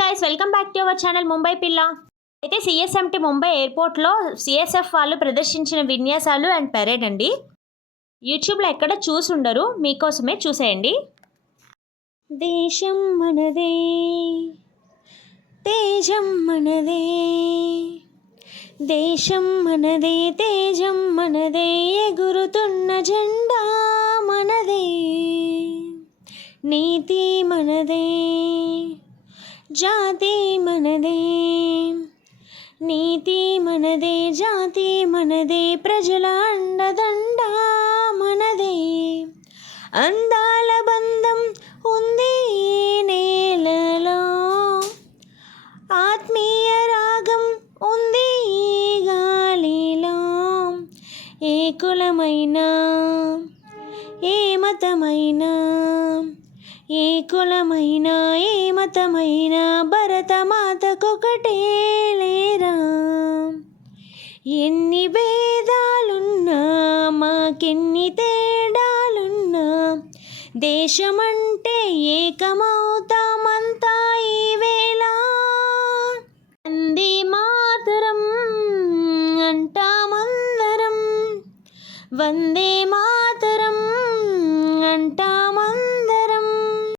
Guys, welcome back to our channel Mumbai పిల్ల. అయితే CSMT Mumbai ఎయిర్పోర్ట్లో సిఎస్ఎఫ్ వాళ్ళు ప్రదర్శించిన విన్యాసాలు అండ్ పెరేడ్ అండి. యూట్యూబ్లో ఎక్కడ చూసుండరు, మీకోసమే చూసేయండి. దేశం మనదే, తేజం మనదే, దేశం మనదే, తేజం మనదే, ఎగురుతున్న జెండా మనదే, నీతి మనదే, జాతి మనదే, నీతి మనదే, జాతి మనదే, ప్రజల అండదండ మనదే, అందాల బంధం ఉంది నేలలో, ఆత్మీయ రాగం ఉంది గాలిలో, ఏ కులమైనా ఏ మతమైనా, ఏ కులమైనా ఏ మతమైనా, భరతమాతకొకటే లేరా. ఎన్ని భేదాలున్నా, మాకెన్ని తేడాలున్నా, దేశమంటే ఏకమవుతామంతా ఈవేళ. వందే మాతరం అంటామందరం, వందే మాతరం